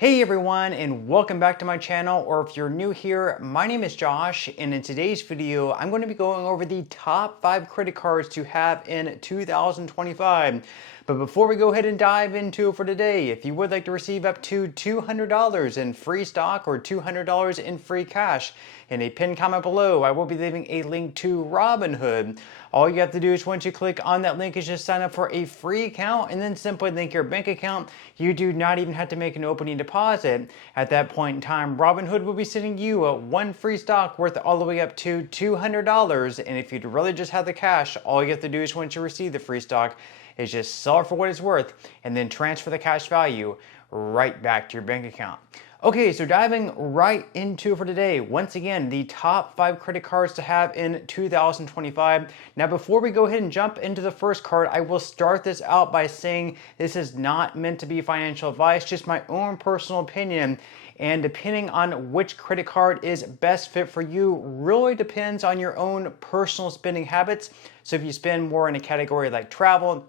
Hey everyone, and welcome back to my channel, or if you're new here, my name is Josh, and in today's video, I'm going to be going over the top 5 credit cards to have in 2025. But before we go ahead and dive into it for today, if you would like to receive up to $200 in free stock or $200 in free cash, in a pinned comment below, I will be leaving a link to Robinhood. All you have to do is once you click on that link is just sign up for a free account and then simply link your bank account. You do not even have to make an opening deposit. At that point in time, Robinhood will be sending you one free stock worth all the way up to $200. And if you'd really just have the cash, all you have to do is once you receive the free stock is just sell it for what it's worth and then transfer the cash value right back to your bank account. Okay, so diving right into for today, once again, the top 5 credit cards to have in 2025. Now, before we go ahead and jump into the first card, I will start this out by saying this is not meant to be financial advice, just my own personal opinion. And depending on which credit card is best fit for you really depends on your own personal spending habits. So if you spend more in a category like travel,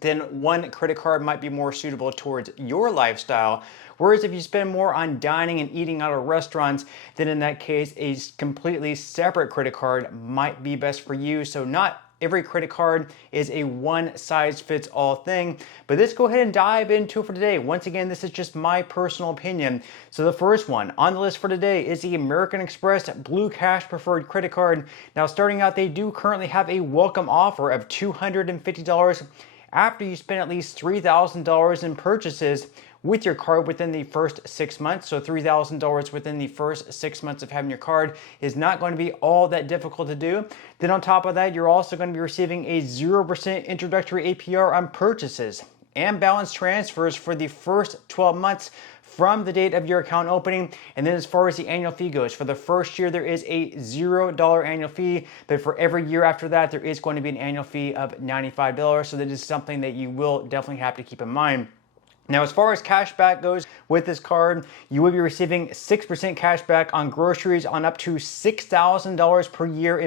then one credit card might be more suitable towards your lifestyle. Whereas if you spend more on dining and eating out of restaurants, then in that case, a completely separate credit card might be best for you. So not every credit card is a one-size-fits-all thing. But let's go ahead and dive into it for today. Once again, this is just my personal opinion. So the first one on the list for today is the American Express Blue Cash Preferred Credit Card. Now, starting out, they do currently have a welcome offer of $250 after you spend at least $3,000 in purchases with your card within the first 6 months. So $3,000 within the first 6 months of having your card is not going to be all that difficult to do. Then on top of that, you're also going to be receiving a 0% introductory APR on purchases and balance transfers for the first 12 months from the date of your account opening. And then as far as the annual fee goes, for the first year, there is a $0 annual fee, but for every year after that, there is going to be an annual fee of $95. So that is something that you will definitely have to keep in mind. Now, as far as cash back goes with this card, you will be receiving 6% cash back on groceries on up to $6,000 per year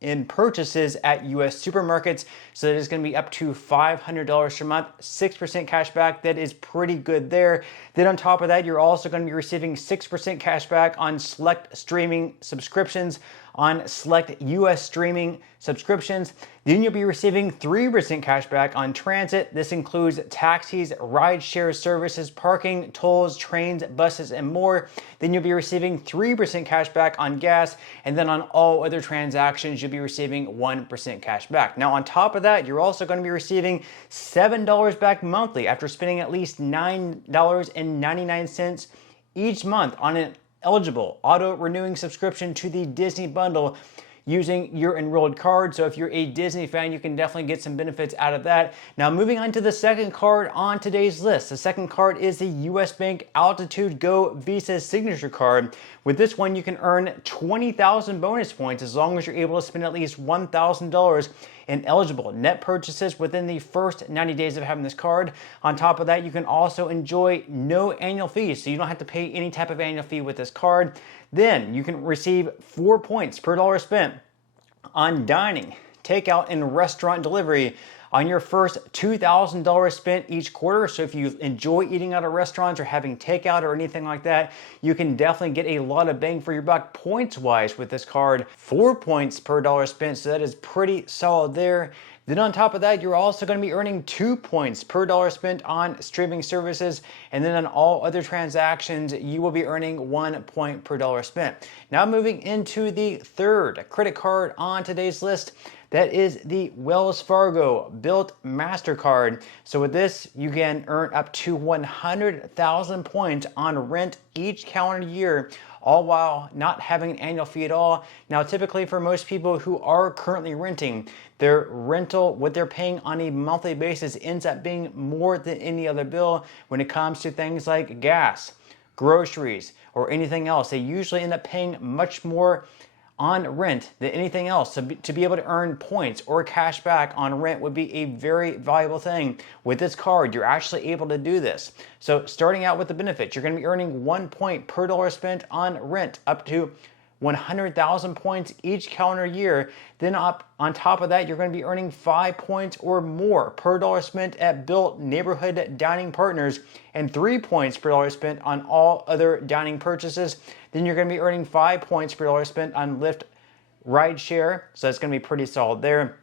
in purchases at U.S. supermarkets. So that is going to be up to $500 per month, 6% cash back. That is pretty good there. Then on top of that, you're also going to be receiving 6% cash back on select streaming subscriptions, on select U.S. streaming subscriptions. Then you'll be receiving 3% cash back on transit. This includes taxis, ride-share services, parking, tolls, trains, buses, and more. Then you'll be receiving 3% cash back on gas, and then on all other transactions, you'll be receiving 1% cash back. Now, on top of that, you're also going to be receiving $7 back monthly after spending at least $9.99 each month on an eligible auto-renewing subscription to the Disney bundle using your enrolled card. So if you're a Disney fan, you can definitely get some benefits out of that. Now, moving on to the second card on today's list. The second card is the U.S. Bank Altitude Go Visa Signature Card. With this one, you can earn 20,000 bonus points as long as you're able to spend at least $1,000 in eligible net purchases within the first 90 days of having this card. On top of that, you can also enjoy no annual fees, so you don't have to pay any type of annual fee with this card. Then you can receive 4 points per dollar spent on dining, takeout, and restaurant delivery on your first $2,000 spent each quarter. So if you enjoy eating out of restaurants or having takeout or anything like that, you can definitely get a lot of bang for your buck points-wise with this card. 4 points per dollar spent, so that is pretty solid there. Then on top of that, you're also going to be earning 2 points per dollar spent on streaming services. And then on all other transactions, you will be earning 1 point per dollar spent. Now moving into the third credit card on today's list, that is the Wells Fargo Built MasterCard. So with this, you can earn up to 100,000 points on rent each calendar year, all while not having an annual fee at all. Now, typically for most people who are currently renting, their rental, what they're paying on a monthly basis ends up being more than any other bill when it comes to things like gas, groceries, or anything else. They usually end up paying much more on rent than anything else. So to be able to earn points or cash back on rent would be a very valuable thing. With this card, you're actually able to do this. So starting out with the benefits, you're going to be earning 1 point per dollar spent on rent up to 100,000 points each calendar year. Then up on top of that, you're going to be earning 5 points or more per dollar spent at Built neighborhood dining partners and 3 points per dollar spent on all other dining purchases. Then you're going to be earning 5 points per dollar spent on Lyft rideshare, so that's going to be pretty solid there.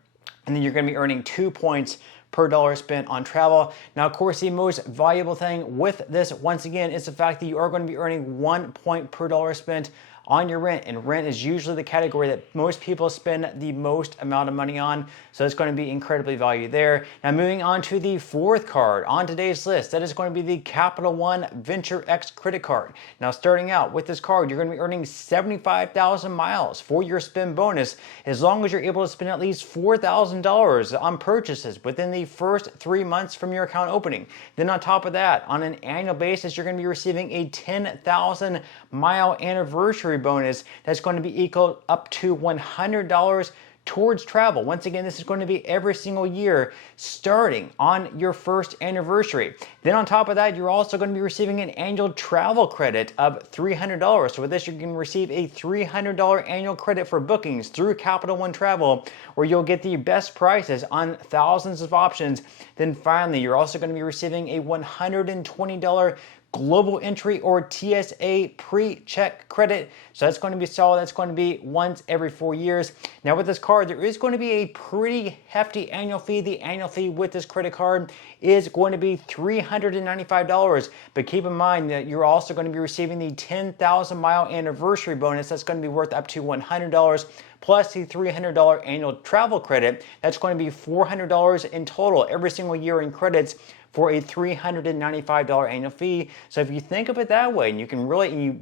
And then you're going to be earning 2 points per dollar spent on travel. Now, of course, the most valuable thing with this, once again, is the fact that you are going to be earning 1 point per dollar spent on your rent, and rent is usually the category that most people spend the most amount of money on, so it's going to be incredibly valued there. Now, moving on to the fourth card on today's list, that is going to be the Capital One Venture X credit card. Now, starting out with this card, you're going to be earning 75,000 miles for your spend bonus as long as you're able to spend at least $4,000 on purchases within the first 3 months from your account opening. Then on top of that, on an annual basis, you're going to be receiving a 10,000 mile anniversary bonus that's going to be equal up to $100 towards travel. Once again, this is going to be every single year starting on your first anniversary. Then on top of that, you're also going to be receiving an annual travel credit of $300. So with this, you can receive a $300 annual credit for bookings through Capital One Travel, where you'll get the best prices on thousands of options. Then finally, you're also going to be receiving a $120 global entry or TSA pre-check credit. So that's going to be solid. That's going to be once every 4 years. Now with this card, there is going to be a pretty hefty annual fee. The annual fee with this credit card is going to be $395. But keep in mind that you're also going to be receiving the 10,000 mile anniversary bonus. That's going to be worth up to $100. Plus the $300 annual travel credit. That's going to be $400 in total every single year in credits for a $395 annual fee. So if you think of it that way, and you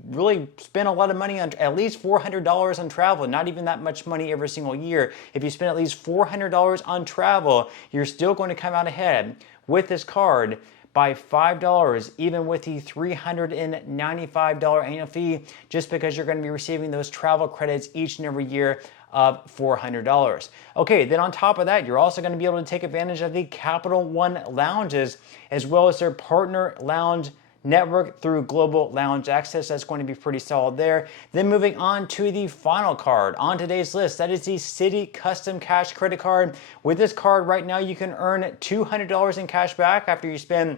really spend a lot of money on at least $400 on travel, not even that much money every single year. If you spend at least $400 on travel, you're still going to come out ahead with this card by $5, even with the $395 annual fee, just because you're going to be receiving those travel credits each and every year of $400. Okay, then on top of that, you're also going to be able to take advantage of the Capital One lounges, as well as their partner lounge network through Global Lounge Access. That's going to be pretty solid there. Then moving on to the final card on today's list, that is the Citi Custom Cash Credit Card. With this card right now, you can earn $200 in cash back after you spend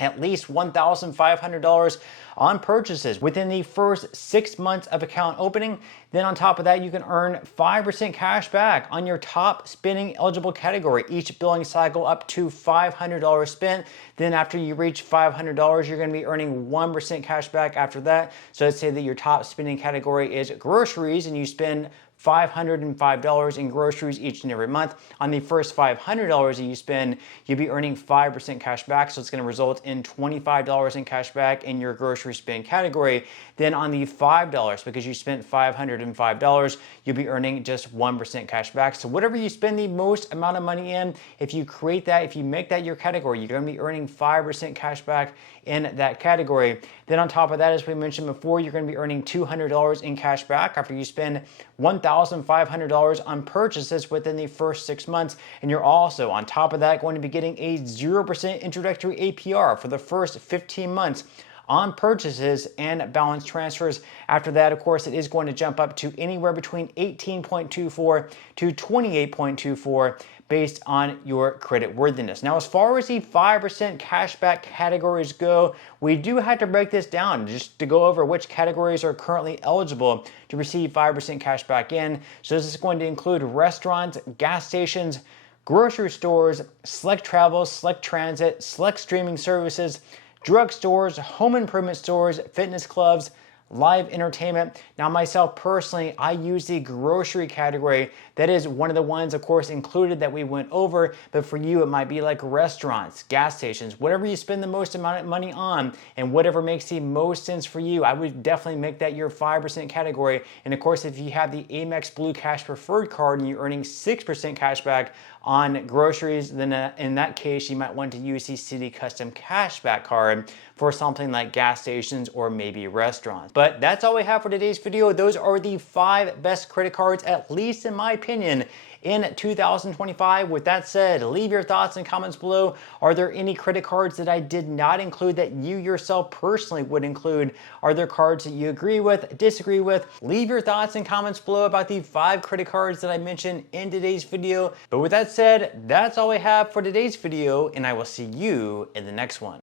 at least $1,500 on purchases within the first 6 months of account opening. Then on top of that, you can earn 5% cash back on your top spending eligible category each billing cycle up to $500 spent. Then after you reach $500, you're going to be earning 1% cash back after that. So let's say that your top spending category is groceries and you spend $505 in groceries each and every month. On the first $500 that you spend, you'll be earning 5% cash back. So it's going to result in $25 in cash back in your grocery spend category. Then on the $5, because you spent $505, you'll be earning just 1% cash back. So whatever you spend the most amount of money in, if you create that, if you make that your category, you're going to be earning 5% cash back in that category. Then on top of that, as we mentioned before, you're going to be earning $200 in cash back after you spend $1,500 on purchases within the first 6 months. And you're also, on top of that, going to be getting a 0% introductory APR for the first 15 months on purchases and balance transfers. After that, of course, it is going to jump up to anywhere between 18.24 to 28.24 based on your credit worthiness. Now, as far as the 5% cashback categories go, we do have to break this down just to go over which categories are currently eligible to receive 5% cashback in. So this is going to include restaurants, gas stations, grocery stores, select travel, select transit, select streaming services, drugstores, home improvement stores, fitness clubs, live entertainment. Now myself personally, I use the grocery category. That is one of the ones, of course, included that we went over, but for you, it might be like restaurants, gas stations, whatever you spend the most amount of money on and whatever makes the most sense for you. I would definitely make that your 5% category. And of course, if you have the Amex Blue Cash Preferred card and you're earning 6% cash back on groceries, then in that case, you might want to use the Citi Custom Cashback card for something like gas stations or maybe restaurants. But that's all we have for today's video. Those are the 5 best credit cards, at least in my opinion, in 2025. With that said, leave your thoughts and comments below. Are there any credit cards that I did not include that you yourself personally would include? Are there cards that you agree with, disagree with? Leave your thoughts and comments below about the 5 credit cards that I mentioned in today's video. But with that said, that's all I have for today's video, and I will see you in the next one.